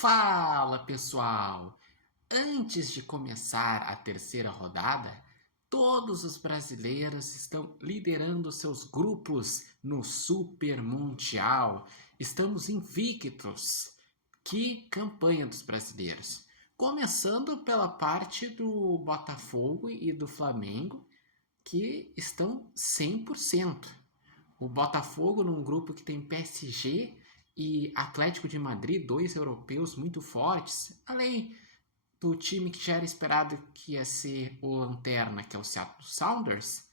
Fala, pessoal! Antes de começar a terceira rodada, todos os brasileiros estão liderando seus grupos no Super Mundial. Estamos invictos. Que campanha dos brasileiros! Começando pela parte do Botafogo e do Flamengo, que estão 100%. O Botafogo num grupo que tem PSG e Atlético de Madrid, dois europeus muito fortes, além do time que já era esperado que ia ser o Lanterna, que é o Seattle Sounders.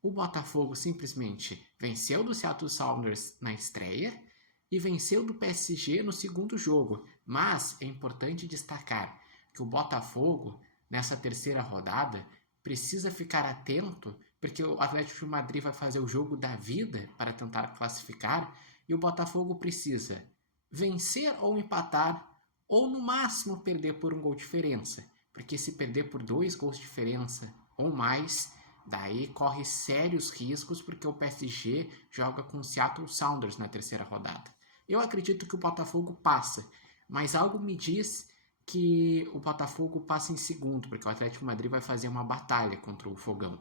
O Botafogo simplesmente venceu do Seattle Sounders na estreia e venceu do PSG no segundo jogo. Mas é importante destacar que o Botafogo, nessa terceira rodada, precisa ficar atento, porque o Atlético de Madrid vai fazer o jogo da vida para tentar classificar, e o Botafogo precisa vencer ou empatar, ou no máximo perder por um gol de diferença, porque se perder por 2 gols de diferença ou mais, daí corre sérios riscos, porque o PSG joga com o Seattle Sounders na terceira rodada. Eu acredito que o Botafogo passa, mas algo me diz que o Botafogo passa em segundo, porque o Atlético de Madrid vai fazer uma batalha contra o Fogão.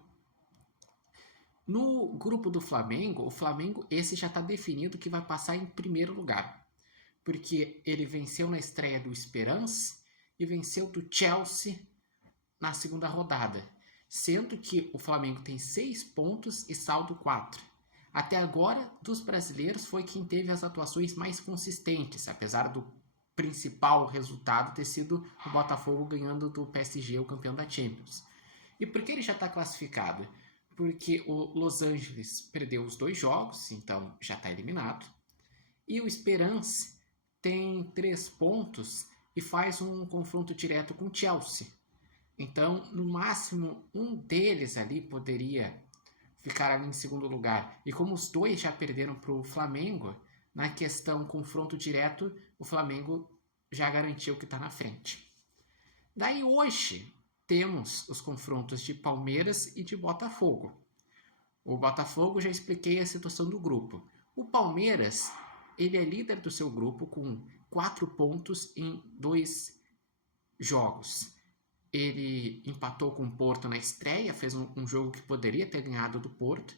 No grupo do Flamengo, o Flamengo esse já está definido que vai passar em primeiro lugar, porque ele venceu na estreia do Esperance e venceu do Chelsea na segunda rodada, sendo que o Flamengo tem 6 pontos e saldo 4. Até agora, dos brasileiros, foi quem teve as atuações mais consistentes, apesar do principal resultado ter sido o Botafogo ganhando do PSG, o campeão da Champions. E por que ele já está classificado? Porque o Los Angeles perdeu os 2 jogos, então já está eliminado. E o Esperance tem 3 pontos e faz um confronto direto com o Chelsea. Então, no máximo, um deles ali poderia ficar ali em segundo lugar. E como os 2 já perderam para o Flamengo, na questão confronto direto, o Flamengo já garantiu que está na frente. Daí hoje temos os confrontos de Palmeiras e de Botafogo. O Botafogo já expliquei a situação do grupo. O Palmeiras, ele é líder do seu grupo com 4 pontos em 2 jogos. Ele empatou com o Porto na estreia, fez um jogo que poderia ter ganhado do Porto.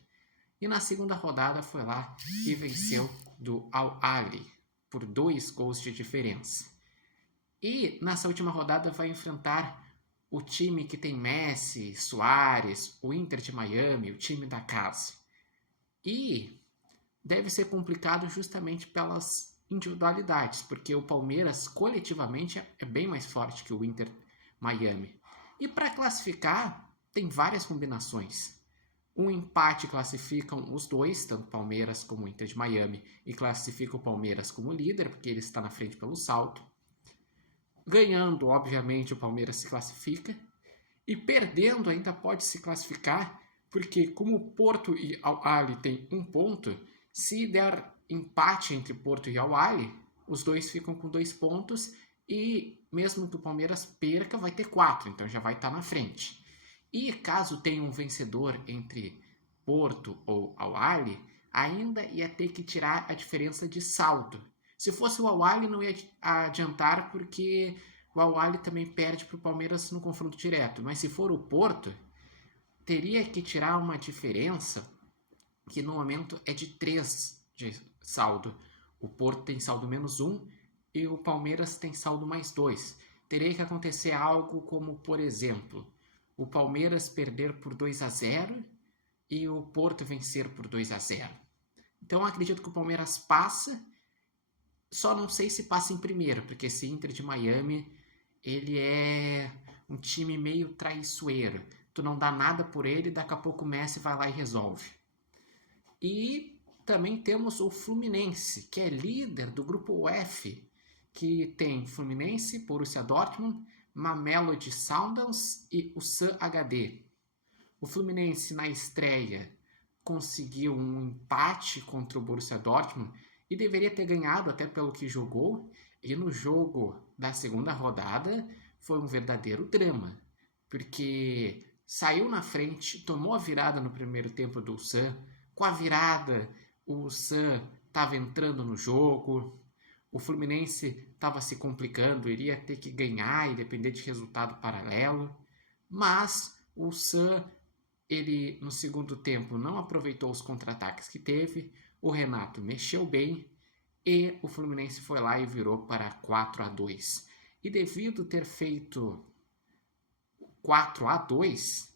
E na segunda rodada foi lá e venceu do Al-Ahly por 2 gols de diferença. E nessa última rodada vai enfrentar o time que tem Messi, Suárez, o Inter de Miami, o time da casa. E deve ser complicado justamente pelas individualidades, porque o Palmeiras coletivamente é bem mais forte que o Inter Miami. E para classificar, tem várias combinações. Um empate classificam os 2, tanto Palmeiras como o Inter de Miami, e classifica o Palmeiras como líder, porque ele está na frente pelo salto. Ganhando, obviamente, o Palmeiras se classifica. E perdendo ainda pode se classificar, porque como o Porto e Al-Ahly tem 1 ponto, se der empate entre Porto e Al-Ahly, os 2 ficam com 2 pontos e mesmo que o Palmeiras perca, vai ter 4, então já vai estar na frente. E caso tenha um vencedor entre Porto ou Al-Ahly, ainda ia ter que tirar a diferença de saldo. Se fosse o Al-Ahly não ia adiantar, porque o Al-Ahly também perde para o Palmeiras no confronto direto. Mas se for o Porto, teria que tirar uma diferença que no momento é de 3 de saldo. O Porto tem saldo menos 1 e o Palmeiras tem saldo mais 2. Teria que acontecer algo como, por exemplo, o Palmeiras perder por 2-0 e o Porto vencer por 2-0. Então acredito que o Palmeiras passa, só não sei se passa em primeiro, porque esse Inter de Miami, ele é um time meio traiçoeiro. Tu não dá nada por ele, daqui a pouco o Messi vai lá e resolve. E também temos o Fluminense, que é líder do grupo F, que tem Fluminense, Borussia Dortmund, Mamelodi Sundowns e o Sam HD. O Fluminense na estreia conseguiu um empate contra o Borussia Dortmund e deveria ter ganhado até pelo que jogou. E no jogo da segunda rodada foi um verdadeiro drama, porque saiu na frente, tomou a virada no primeiro tempo do Sam. Com a virada, o Sam estava entrando no jogo, o Fluminense estava se complicando, iria ter que ganhar e depender de resultado paralelo, mas o Sam, ele no segundo tempo não aproveitou os contra-ataques que teve, o Renato mexeu bem e o Fluminense foi lá e virou para 4-2. E devido ter feito 4-2,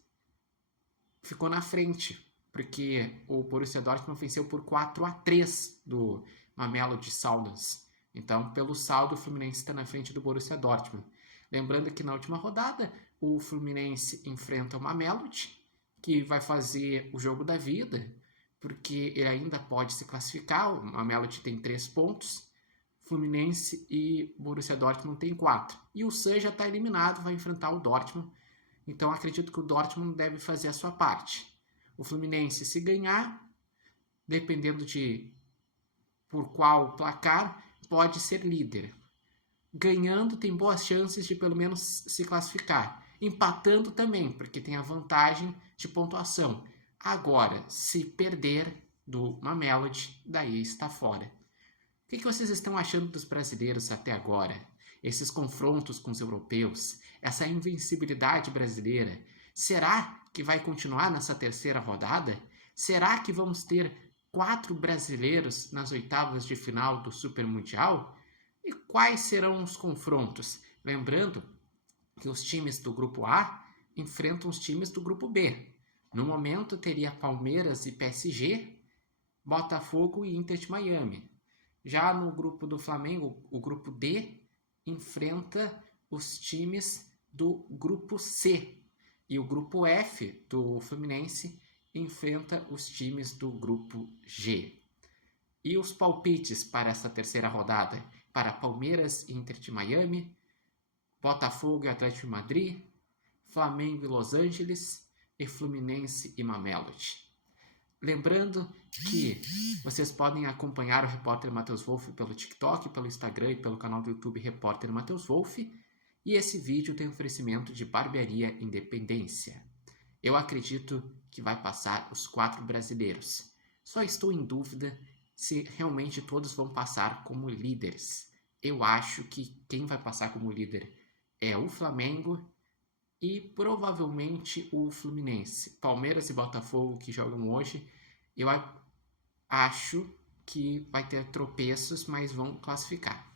ficou na frente, porque o Borussia Dortmund venceu por 4-3 do Mamelodi Sundowns. Então, pelo saldo, o Fluminense está na frente do Borussia Dortmund. Lembrando que na última rodada, o Fluminense enfrenta o Mamelodi, que vai fazer o jogo da vida, porque ele ainda pode se classificar. O Mamelodi tem 3 pontos, Fluminense e Borussia Dortmund tem 4. E o Sam já está eliminado, vai enfrentar o Dortmund. Então acredito que o Dortmund deve fazer a sua parte. O Fluminense, se ganhar, dependendo de por qual placar, pode ser líder. Ganhando, tem boas chances de pelo menos se classificar. Empatando também, porque tem a vantagem de pontuação. Agora, se perder do Mamelodi, daí está fora. O que vocês estão achando dos brasileiros até agora? Esses confrontos com os europeus, essa invencibilidade brasileira, será que vai continuar nessa terceira rodada? Será que vamos ter 4 brasileiros nas oitavas de final do Super Mundial? E quais serão os confrontos? Lembrando que os times do grupo A enfrentam os times do grupo B. No momento teria Palmeiras e PSG, Botafogo e Inter de Miami. Já no grupo do Flamengo, o grupo D enfrenta os times do grupo C. E o grupo F do Fluminense enfrenta os times do grupo G. E os palpites para essa terceira rodada? Para Palmeiras e Inter de Miami, Botafogo e Atlético de Madrid, Flamengo e Los Angeles e Fluminense e Mamelodi. Lembrando que vocês podem acompanhar o Repórter Matheus Wolff pelo TikTok, pelo Instagram e pelo canal do YouTube Repórter Matheus Wolff. E esse vídeo tem oferecimento de Barbearia Independência. Eu acredito que vai passar os 4 brasileiros. Só estou em dúvida se realmente todos vão passar como líderes. Eu acho que quem vai passar como líder é o Flamengo e provavelmente o Fluminense. Palmeiras e Botafogo, que jogam hoje, eu acho que vai ter tropeços, mas vão classificar.